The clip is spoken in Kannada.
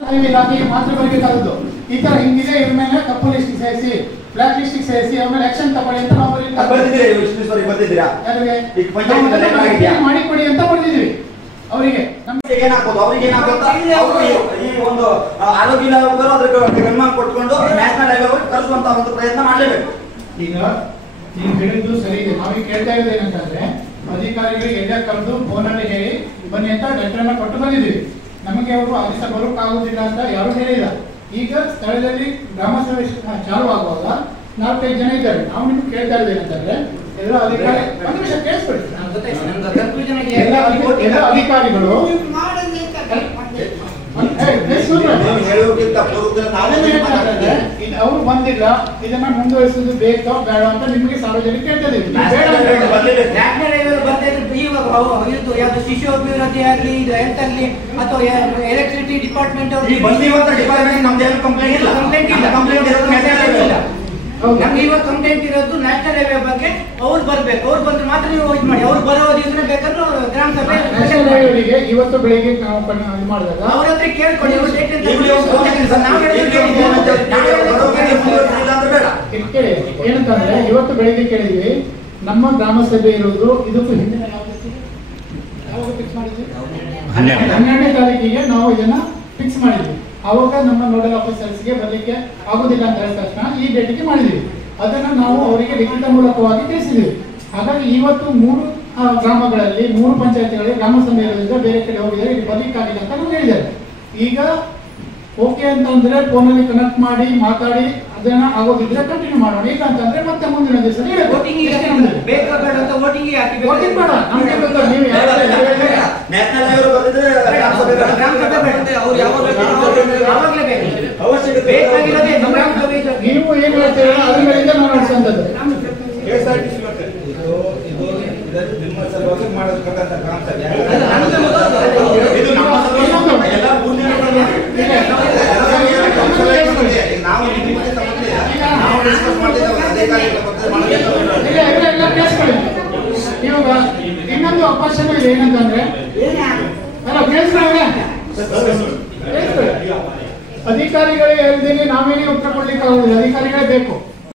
ಇಲಾಖೆಗೆ ಮಾತ್ರ ಬರಬೇಕಾದದ್ದು. ಈ ತರ ಹಿಂಗಿದೆ, ಇವ್ರ ಮೇಲೆ ಕಪ್ಪು ಲಿಸ್ಟ್ ಸೇರಿಸಿ, ಬ್ಲಾಕ್ ಲಿಸ್ಟ್ ಸೇರಿಸಿ ಆಮೇಲೆ ಆಕ್ಷನ್ ತಗೊಳ್ಳಿ ಅಂತ ನಾವು ಮಾಡಿ ಕೊಡಿ ಅಂತ ಬರ್ದಿದ್ವಿ. ಅವರಿಗೆ ಈ ಒಂದು ಆರೋಗ್ಯ ಇಲಾಖೆಯವರು ಅದಕ್ಕೆ ಗಮನ ಕೊಟ್ಕೊಂಡು ನ್ಯಾಷನಲ್ ಹೈವೇ ಕಳಿಸುವಂತ ಒಂದು ಪ್ರಯತ್ನ ಮಾಡಲೇಬೇಕು. ಈಗ ನೀವು ಹೇಳಿದ್ದು ಸರಿ ಇದೆ. ನಾವೀಗ ಕೇಳ್ತಾ ಇರೋದು ಏನಂತಂದ್ರೆ, ಅಧಿಕಾರಿಗಳಿಗೆ ಎಲ್ಲ ಕರೆದು ಫೋನಲ್ಲಿ ಹೇಳಿ ಬನ್ನಿ ಅಂತ ಲೆಟರ್ನ ಕೊಟ್ಟು ಬಂದಿದ್ದೀವಿ. ನಮಗೆ ಅವರು ಆ ದಿವಸ ಬರೋಕ್ಕಾಗೋದಿಲ್ಲ ಅಂತ ಯಾರು ಹೇಳಿಲ್ಲ. ಈಗ ಸ್ಥಳದಲ್ಲಿ ಗ್ರಾಮ ಸಭೆ ಚಾಲು ಆಗುವಾಗ 4-5 ಜನ ಇದ್ದಾರೆ. ನಾವು ನಿಮ್ಗೆ ಕೇಳ್ತಾ ಇರೋದು ಏನಂತಂದ್ರೆ, ಎಲ್ಲ ಅಧಿಕಾರಿ ಒಂದು ನಿಮಿಷ ಕೇಳಿಸ್ಬಿಡಿ. ಎಲ್ಲ ಅಧಿಕಾರಿಗಳು ಅವರು ಬಂದಿಲ್ಲ, ಇದನ್ನ ಮುಂದುವರಿಸುವುದು ಬೇಕೋ ಬೇಡ ಅಂತ ನಿಮಗೆ ಸಾರ್ವಜನಿಕ ಕೇಳ್ತಾ ಇದೀವಿ. ಶಿಶು ಅಭಿವೃದ್ಧಿ ಆಗಲಿ, ಇದು ಹೆಲ್ತ್ ಆಗಲಿ ಅಥವಾ ಎಲೆಕ್ಟ್ರಿಸಿಟಿ ಡಿಪಾರ್ಟ್ಮೆಂಟ್ ನಮ್ಗೆ ಇವಾಗ ಕಂಪ್ಲೇಂಟ್ ಇರೋದು ನ್ಯಾಷನಲ್ ಹೈವೇ ಬಗ್ಗೆ. ಅವ್ರು ಬರ್ಬೇಕು, ಅವ್ರು ಬಂದ್ರೆ ಮಾತ್ರ ನೀವು ಇದು ಮಾಡಿ. ಅವ್ರು ಬರೋದಿದ್ರೆ ಬೇಕಾದ್ರೂ ಗ್ರಾಮ ಸಭೆ ಇವತ್ತು ಬೆಳಿಗ್ಗೆ ನಾವು ಮಾಡಿದಾಗ ಅವ್ರ ಹತ್ರ ಕೇಳ್ಕೊಳ್ಳಿ. ಏನಂತಂದ್ರೆ, ಇವತ್ತು ಬೆಳಿಗ್ಗೆ ಕೇಳಿದ್ವಿ, ನಮ್ಮ ಗ್ರಾಮ ಸಭೆ ಇರೋದು ಇದಕ್ಕೂ ಹಿಂದಿನ ಯಾವಾಗ ಫಿಕ್ಸ್ ಮಾಡಿದ್ವಿ? 12ನೇ ತಾರೀಕಿಗೆ ನಾವು ಇದನ್ನ ಫಿಕ್ಸ್ ಮಾಡಿದ್ವಿ. ಅವಾಗ ನಮ್ಮ ನೋಡಲ್ ಆಫೀಸರ್ಸ್ಗೆ ಬರ್ಲಿಕ್ಕೆ ಆಗುದಿಲ್ಲ ಅಂತ ಹೇಳಿದ ತಕ್ಷಣ ಈ ಡೇಟಿಗೆ ಮಾಡಿದ್ವಿ. ಅದನ್ನ ನಾವು ಅವರಿಗೆ ಲಿಖಿತ ಮೂಲಕವಾಗಿ ತಿಳಿಸಿದ್ವಿ. ಹಾಗಾಗಿ ಇವತ್ತು 3 ಗ್ರಾಮಗಳಲ್ಲಿ 3 ಪಂಚಾಯತ್ಗಳಲ್ಲಿ ಗ್ರಾಮ ಸಭೆ ಇರೋದ್ರಿಂದ ಬೇರೆ ಕಡೆ ಹೋಗಿದ್ದಾರೆ, ಇದು ಬರ್ಲಿಕ್ಕಾಗಿಲ್ಲ ಅಂತ ನಾವು ಹೇಳಿದ್ದಾರೆ. ಈಗ ಓಕೆ ಅಂತಂದ್ರೆ ಫೋನಲ್ಲಿ ಕನೆಕ್ಟ್ ಮಾಡಿ ಮಾತಾಡಿ ಅದನ್ನ ಆಗೋದಿದ್ರೆ ಕಂಟಿನ್ಯೂ ಮಾಡೋಣ. ಈಗ ಅಂತಂದ್ರೆ ಮತ್ತೆ ಮುಂದಿನ ದಿವಸ ನೀವು ಏನ್ ಹೇಳ್ತೀರ ಅದ್ರ ಮೇಲಿಂದ ನಾವು ನಡೆಸುವಂತದ್ದು. ನಿಮ್ಮ ಸಲುವಾಗಿ ಮಾಡತಕ್ಕಂಥ ಗ್ರಾಮ ಸಭೆ ಇವಾಗ ಇನ್ನೊಂದು ಅವಕಾಶ ಇದೆ. ಏನಂತಂದ್ರೆ, ಅಧಿಕಾರಿಗಳೇ ಹೇಳ್ದೇನೆ ನಾವೇನೇ ಉತ್ತರ ಕೊಡ್ಲಿಕ್ಕೆ ಆಗುದಿಲ್ಲ. ಅಧಿಕಾರಿಗಳೇ ಬೇಕು.